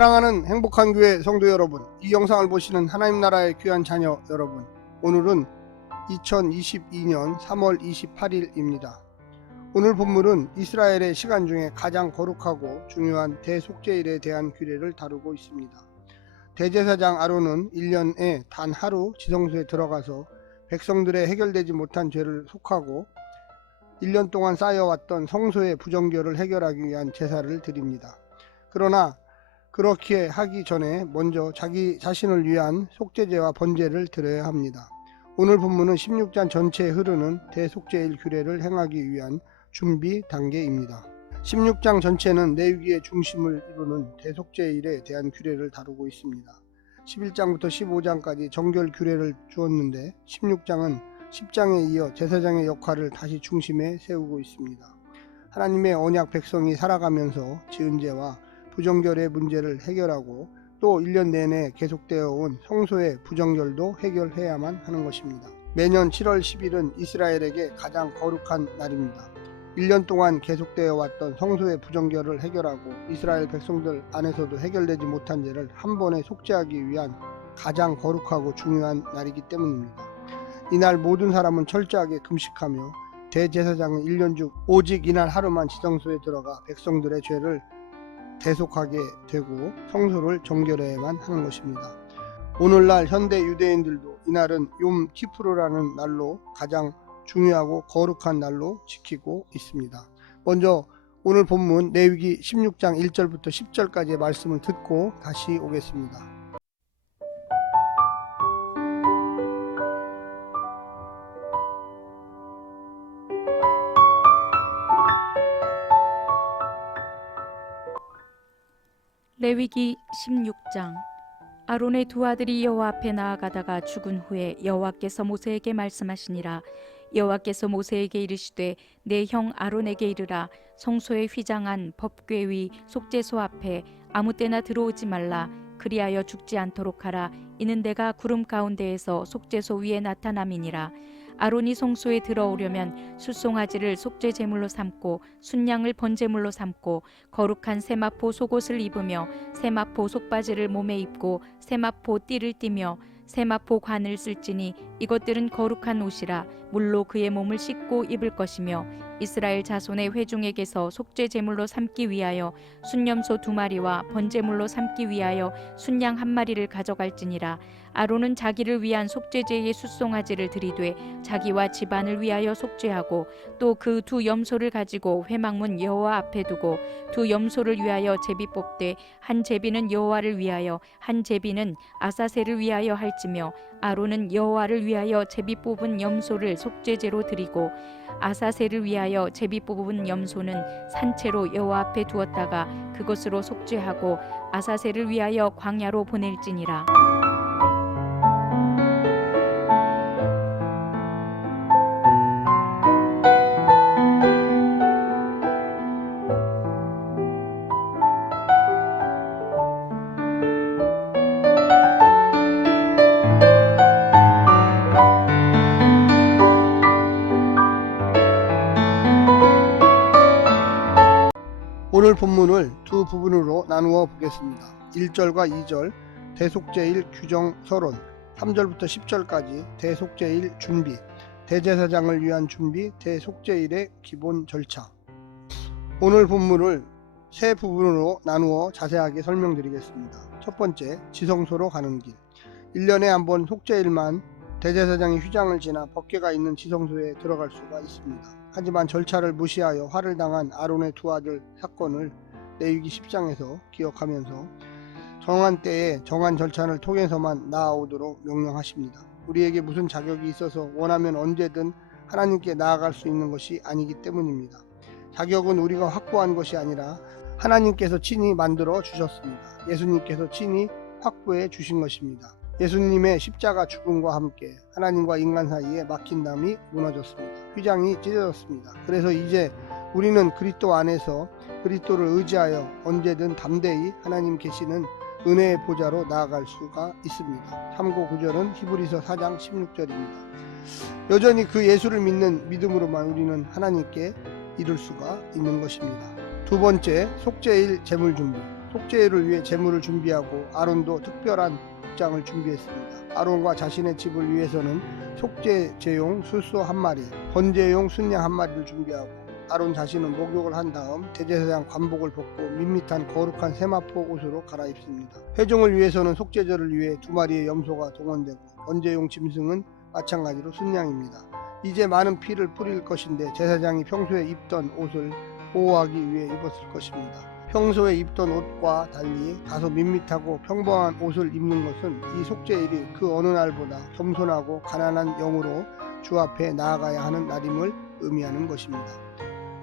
사랑하는 행복한 교회 성도 여러분, 이 영상을 보시는 하나님 나라의 귀한 자녀 여러분, 오늘은 2022년 3월 28일입니다. 오늘 본문은 이스라엘의 시간 중에 가장 거룩하고 중요한 대속죄일에 대한 규례를 다루고 있습니다. 대제사장 아론은 1년에 단 하루 지성소에 들어가서 백성들의 해결되지 못한 죄를 속하고 1년 동안 쌓여왔던 성소의 부정결을 해결하기 위한 제사를 드립니다. 그러나 그렇게 하기 전에 먼저 자기 자신을 위한 속죄제와 번제를 드려야 합니다. 오늘 본문은 16장 전체에 흐르는 대속죄일 규례를 행하기 위한 준비 단계입니다. 16장 전체는 레위기의 중심을 이루는 대속죄일에 대한 규례를 다루고 있습니다. 11장부터 15장까지 정결 규례를 주었는데 16장은 10장에 이어 제사장의 역할을 다시 중심에 세우고 있습니다. 하나님의 언약 백성이 살아가면서 지은 죄와 부정결의 문제를 해결하고 또 1년 내내 계속되어 온 성소의 부정결도 해결해야만 하는 것입니다. 매년 7월 10일은 이스라엘에게 가장 거룩한 날입니다. 1년 동안 계속되어 왔던 성소의 부정결을 해결하고 이스라엘 백성들 안에서도 해결되지 못한 죄를 한 번에 속죄하기 위한 가장 거룩하고 중요한 날이기 때문입니다. 이날 모든 사람은 철저하게 금식하며 대제사장은 1년 중 오직 이날 하루만 지성소에 들어가 백성들의 죄를 대속하게 되고 성소를 정결해야만 하는 것입니다. 오늘날 현대 유대인들도 이날은 욤 키푸르라는 날로 가장 중요하고 거룩한 날로 지키고 있습니다. 먼저 오늘 본문 레위기 16장 1절부터 10절까지의 말씀을 듣고 다시 오겠습니다. 레위기 16장. 아론의 두 아들이 여호와 앞에 나아가다가 죽은 후에 여호와께서 모세에게 말씀하시니라. 여호와께서 모세에게 이르시되 내 형 아론에게 이르라. 성소에 휘장한 법궤 위 속죄소 앞에 아무 때나 들어오지 말라. 그리하여 죽지 않도록 하라. 이는 내가 구름 가운데에서 속죄소 위에 나타남이니라. 아론이 성소에 들어오려면 숫송아지를 속죄 제물로 삼고 순양을 번제물로 삼고 거룩한 세마포 속옷을 입으며 세마포 속바지를 몸에 입고 세마포 띠를 띠며 세마포 관을 쓸지니 이것들은 거룩한 옷이라. 물로 그의 몸을 씻고 입을 것이며 이스라엘 자손의 회중에게서 속죄 제물로 삼기 위하여 순염소 2마리와 번제물로 삼기 위하여 순양 1마리를 가져갈지니라. 아론은 자기를 위한 속죄제의 숫송아지를 드리되 자기와 집안을 위하여 속죄하고 또 그 두 염소를 가지고 회막문 여호와 앞에 두고 두 염소를 위하여 제비 뽑되 한 제비는 여호와를 위하여 한 제비는 아사셀을 위하여 할지며 아론은 여호와를 위하여 제비 뽑은 염소를 속죄제로 드리고 아사셀을 위하여 제비 뽑은 염소는 산채로 여호와 앞에 두었다가 그것으로 속죄하고 아사셀을 위하여 광야로 보낼지니라. 오늘 본문을 두 부분으로 나누어 보겠습니다. 1절과 2절 대속죄일 규정 서론, 3절부터 10절까지 대속죄일 준비, 대제사장을 위한 준비, 대속죄일의 기본 절차. 오늘 본문을 세 부분으로 나누어 자세하게 설명드리겠습니다. 첫 번째, 지성소로 가는 길. 1년에 한 번 속죄일만 대제사장이 휘장을 지나 법궤가 있는 지성소에 들어갈 수가 있습니다. 하지만 절차를 무시하여 화를 당한 아론의 두 아들 사건을 레위기 10장에서 기억하면서 정한 때에 정한 절차를 통해서만 나아오도록 명령하십니다. 우리에게 무슨 자격이 있어서 원하면 언제든 하나님께 나아갈 수 있는 것이 아니기 때문입니다. 자격은 우리가 확보한 것이 아니라 하나님께서 친히 만들어 주셨습니다. 예수님께서 친히 확보해 주신 것입니다. 예수님의 십자가 죽음과 함께 하나님과 인간 사이에 막힌 담이 무너졌습니다. 휘장이 찢어졌습니다. 그래서 이제 우리는 그리스도 안에서 그리스도를 의지하여 언제든 담대히 하나님 계시는 은혜의 보좌로 나아갈 수가 있습니다. 참고 구절은 히브리서 4장 16절입니다. 여전히 그 예수를 믿는 믿음으로만 우리는 하나님께 이룰 수가 있는 것입니다. 두 번째, 속죄일 제물 준비. 속죄를 위해 제물을 준비하고 아론도 특별한 복장을 준비했습니다. 아론과 자신의 집을 위해서는 속죄제용 술소 한 마리, 번제용 순양 한 마리를 준비하고 아론 자신은 목욕을 한 다음 대제사장 관복을 벗고 밋밋한 거룩한 세마포 옷으로 갈아입습니다. 회중을 위해서는 속죄제를 위해 2마리의 염소가 동원되고 번제용 짐승은 마찬가지로 순양입니다. 이제 많은 피를 뿌릴 것인데 제사장이 평소에 입던 옷을 보호하기 위해 입었을 것입니다. 평소에 입던 옷과 달리 다소 밋밋하고 평범한 옷을 입는 것은 이 속죄일이 그 어느 날보다 겸손하고 가난한 영으로 주 앞에 나아가야 하는 날임을 의미하는 것입니다.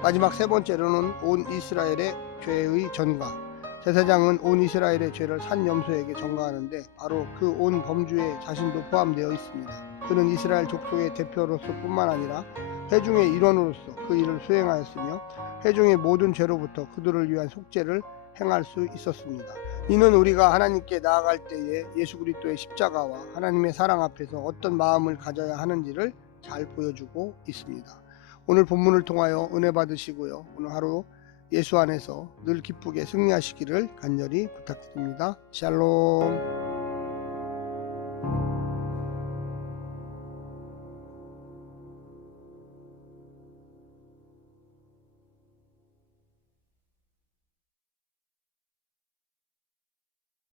마지막 세 번째로는 온 이스라엘의 죄의 전가. 제사장은 온 이스라엘의 죄를 산 염소에게 전가하는데 바로 그 온 범주에 자신도 포함되어 있습니다. 그는 이스라엘 족속의 대표로서 뿐만 아니라 회중의 일원으로서 그 일을 수행하였으며 회중의 모든 죄로부터 그들을 위한 속죄를 행할 수 있었습니다. 이는 우리가 하나님께 나아갈 때에 예수 그리스도의 십자가와 하나님의 사랑 앞에서 어떤 마음을 가져야 하는지를 잘 보여주고 있습니다. 오늘 본문을 통하여 은혜 받으시고요. 오늘 하루 예수 안에서 늘 기쁘게 승리하시기를 간절히 부탁드립니다. 샬롬.